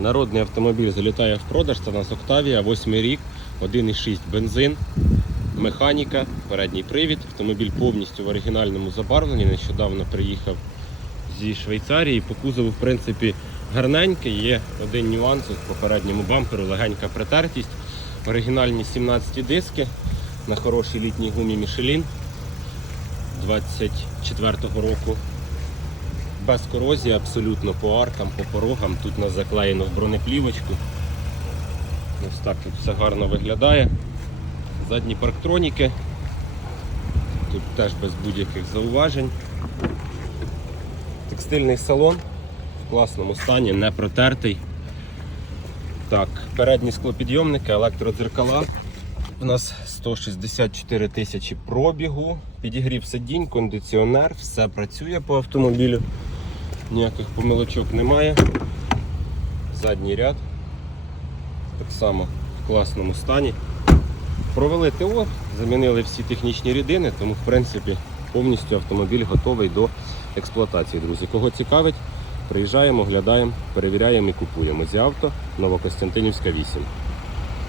Народний автомобіль залітає в продаж. Це у нас Octavia, 8 рік, 1,6 бензин, механіка, передній привід. Автомобіль повністю в оригінальному забарвленні. Нещодавно приїхав зі Швейцарії. По кузову, в принципі, гарненький. Є один нюанс ось по передньому бамперу, легенька притертість. Оригінальні 17 диски на хорошій літній гумі Michelin 24-го року. Без корозії абсолютно по аркам, по порогам. Тут нас заклеєно в бронеплівочку. Ось так тут все гарно виглядає. Задні парктроніки. Тут теж без будь-яких зауважень. Текстильний салон в класному стані, не протертий. Так, передні склопідйомники, електродзеркала. У нас 164 тисячі пробігу, підігрів сидінь, кондиціонер, все працює по автомобілю. Ніяких помилочок немає. Задній ряд. Так само в класному стані. Провели ТО, замінили всі технічні рідини, тому в принципі повністю автомобіль готовий до експлуатації, друзі. Кого цікавить, приїжджаємо, оглядаємо, перевіряємо і купуємо. Зі авто Новокостянтинівська 8.